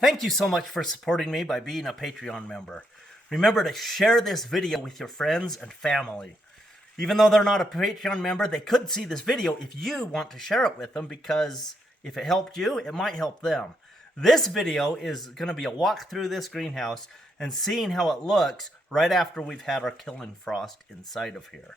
Thank you so much for supporting me by being a Patreon member. Remember to share this video with your friends and family. Even though they're not a Patreon member, they could see this video if you want to share it with them, because if it helped you, it might help them. This video is going to be a walk through this greenhouse and seeing how it looks right after we've had our killing frost inside of here.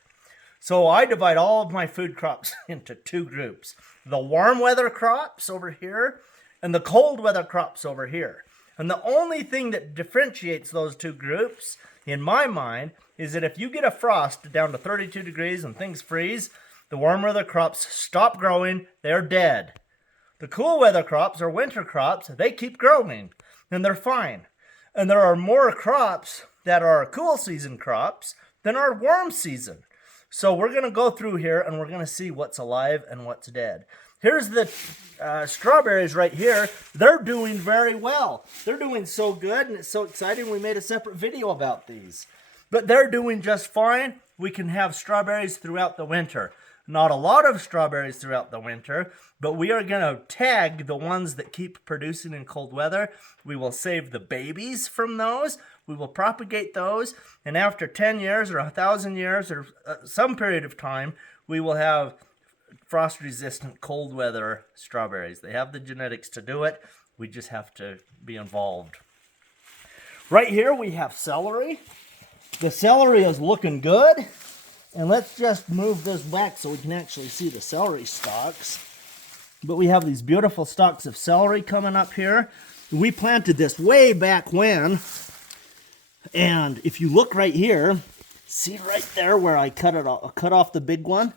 So I divide all of my food crops into two groups. The warm weather crops over here and the cold weather crops over here. And the only thing that differentiates those two groups, in my mind, is that if you get a frost down to 32 degrees and things freeze, the warm weather crops stop growing, they're dead. The cool weather crops or winter crops, they keep growing and they're fine. And there are more crops that are cool season crops than are warm season. So we're going to go through here and we're going to see what's alive and what's dead. Here's the strawberries right here. They're doing very well. They're doing so good and it's so exciting we made a separate video about these. But they're doing just fine. We can have strawberries throughout the winter. Not a lot of strawberries throughout the winter, but we are going to tag the ones that keep producing in cold weather. We will save the babies from those. We will propagate those. And after 10 years or 1,000 years or some period of time, we will have frost-resistant cold weather strawberries. They have the genetics to do it. We just have to be involved. Right here we have celery. The celery is looking good. And let's just move this back so we can actually see the celery stalks. But we have these beautiful stalks of celery coming up here. We planted this way back when. And if you look right here, see right there where I cut off the big one?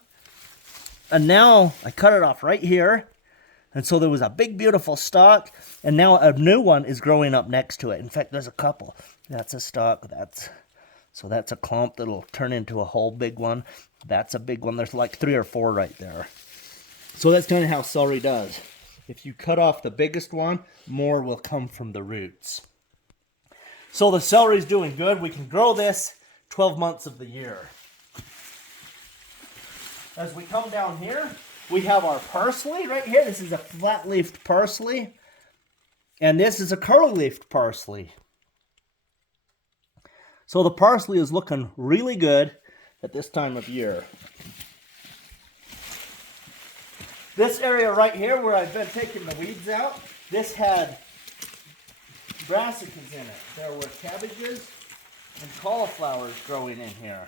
And now I cut it off right here. And so there was a big, beautiful stalk. And now a new one is growing up next to it. In fact, there's a couple. That's a stalk. So that's a clump that'll turn into a whole big one. That's a big one. There's like 3 or 4 right there. So that's kind of how celery does. If you cut off the biggest one, more will come from the roots. So the celery's doing good. We can grow this 12 months of the year. As we come down here, we have our parsley right here. This is a flat-leafed parsley. And this is a curly-leafed parsley. So the parsley is looking really good at this time of year. This area right here where I've been taking the weeds out, this had brassicas in it. There were cabbages and cauliflowers growing in here.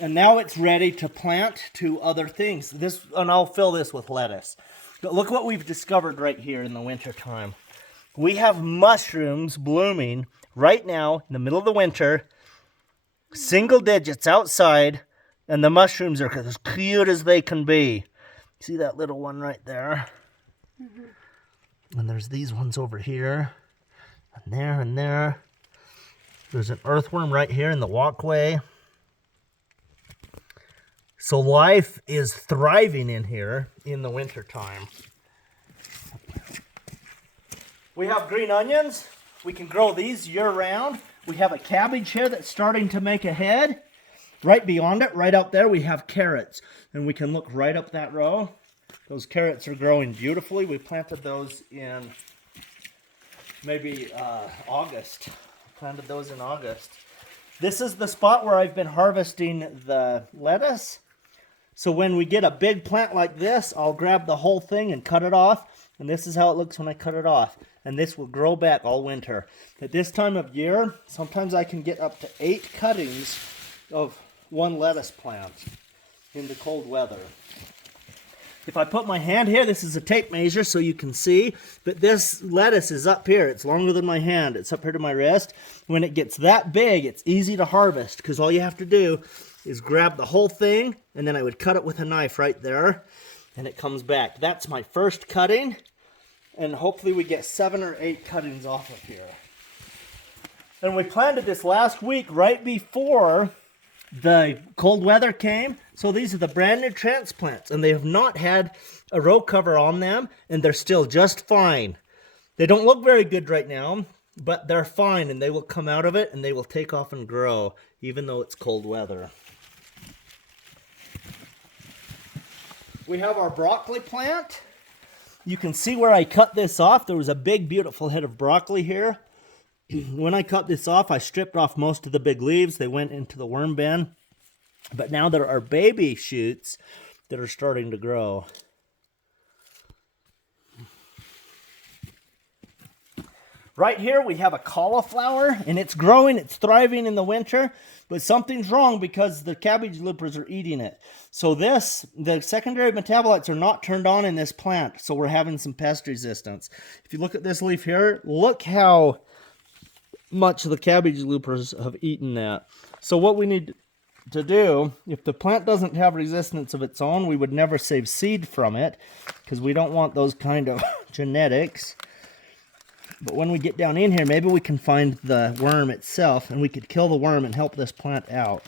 And now it's ready to plant to other things. And I'll fill this with lettuce. But look what we've discovered right here in the winter time. We have mushrooms blooming right now in the middle of the winter, single digits outside, and the mushrooms are as cute as they can be. See that little one right there? Mm-hmm. And there's these ones over here, and there, and there. There's an earthworm right here in the walkway. So life is thriving in here in the winter time. We have green onions. We can grow these year-round. We have a cabbage here that's starting to make a head. Right beyond it, right up there, we have carrots. And we can look right up that row. Those carrots are growing beautifully. We planted those in maybe August. Planted those in August. This is the spot where I've been harvesting the lettuce. So when we get a big plant like this, I'll grab the whole thing and cut it off. And this is how it looks when I cut it off. And this will grow back all winter. At this time of year, sometimes I can get up to 8 cuttings of one lettuce plant in the cold weather. If I put my hand here, this is a tape measure so you can see, but this lettuce is up here. It's longer than my hand. It's up here to my wrist. When it gets that big, it's easy to harvest because all you have to do is grab the whole thing, and then I would cut it with a knife right there, and it comes back. That's my first cutting. And hopefully we get 7 or 8 cuttings off of here. And we planted this last week right before the cold weather came. So these are the brand new transplants. And they have not had a row cover on them. And they're still just fine. They don't look very good right now. But they're fine. And they will come out of it. And they will take off and grow. Even though it's cold weather. We have our broccoli plant. You can see where I cut this off. There was a big, beautiful head of broccoli here. When I cut this off, I stripped off most of the big leaves. They went into the worm bin. But now there are baby shoots that are starting to grow. Right here we have a cauliflower, and it's growing, it's thriving in the winter, but something's wrong because the cabbage loopers are eating it. So the secondary metabolites are not turned on in this plant, so we're having some pest resistance. If you look at this leaf here, look how much the cabbage loopers have eaten that. So what we need to do, if the plant doesn't have resistance of its own, we would never save seed from it because we don't want those kind of genetics. But when we get down in here, maybe we can find the worm itself and we could kill the worm and help this plant out.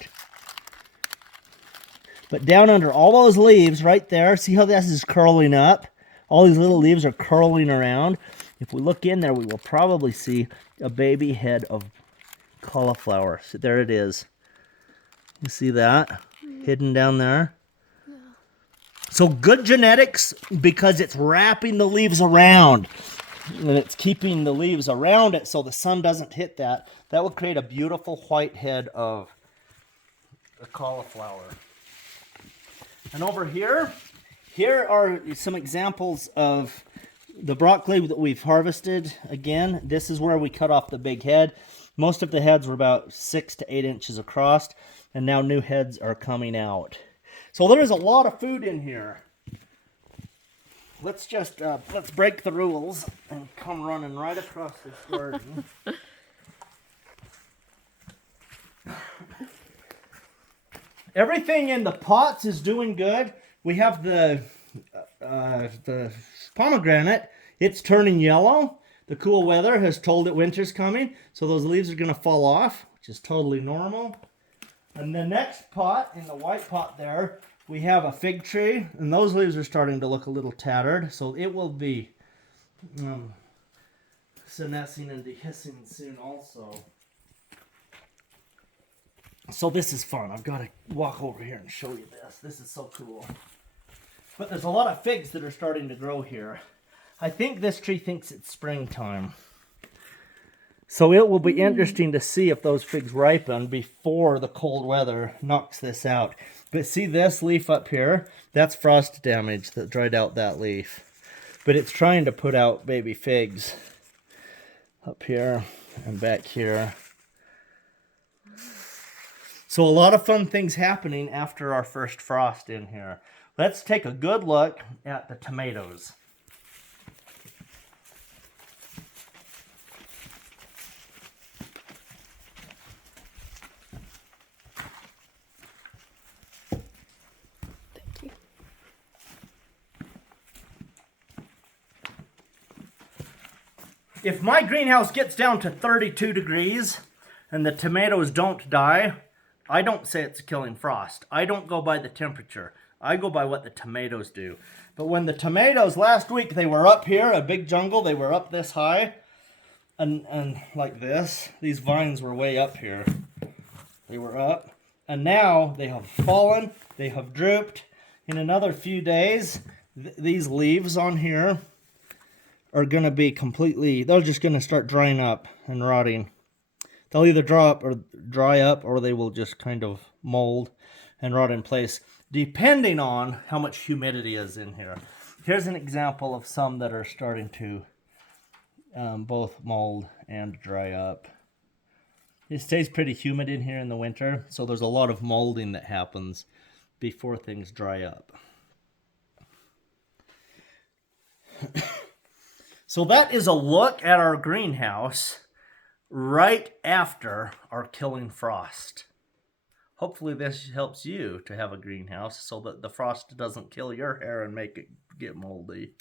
But down under all those leaves right there, see how this is curling up? All these little leaves are curling around. If we look in there, we will probably see a baby head of cauliflower. So there it is. You see that? Hidden down there? Yeah. So good genetics because it's wrapping the leaves around. And it's keeping the leaves around it so the sun doesn't hit that. That will create a beautiful white head of a cauliflower. And over here are some examples of the broccoli that we've harvested. Again, this is where we cut off the big head. Most of the heads were about 6 to 8 inches across, and now new heads are coming out. So there is a lot of food in here. Let's just, let's break the rules and come running right across this garden. Everything in the pots is doing good. We have the pomegranate. It's turning yellow. The cool weather has told it winter's coming, so those leaves are going to fall off, which is totally normal. And the next pot, in the white pot there, we have a fig tree, and those leaves are starting to look a little tattered, so it will be senescing and dehiscing soon also. So this is fun. I've got to walk over here and show you this. This is so cool. But there's a lot of figs that are starting to grow here. I think this tree thinks it's springtime. So it will be interesting to see if those figs ripen before the cold weather knocks this out. But see this leaf up here? That's frost damage that dried out that leaf. But it's trying to put out baby figs up here and back here. So a lot of fun things happening after our first frost in here. Let's take a good look at the tomatoes. If my greenhouse gets down to 32 degrees and the tomatoes don't die, I don't say it's a killing frost. I don't go by the temperature. I go by what the tomatoes do. But when the tomatoes last week, they were up here, a big jungle, they were up this high, and like this, these vines were way up here. They were up, and now they have fallen, they have drooped. In another few days, these leaves on here are going to be completely, they're just going to start drying up and rotting. They'll either dry up or they will just kind of mold and rot in place, depending on how much humidity is in here. Here's an example of some that are starting to both mold and dry up. It stays pretty humid in here in the winter, so there's a lot of molding that happens before things dry up. So that is a look at our greenhouse right after our killing frost. Hopefully this helps you to have a greenhouse so that the frost doesn't kill your hair and make it get moldy.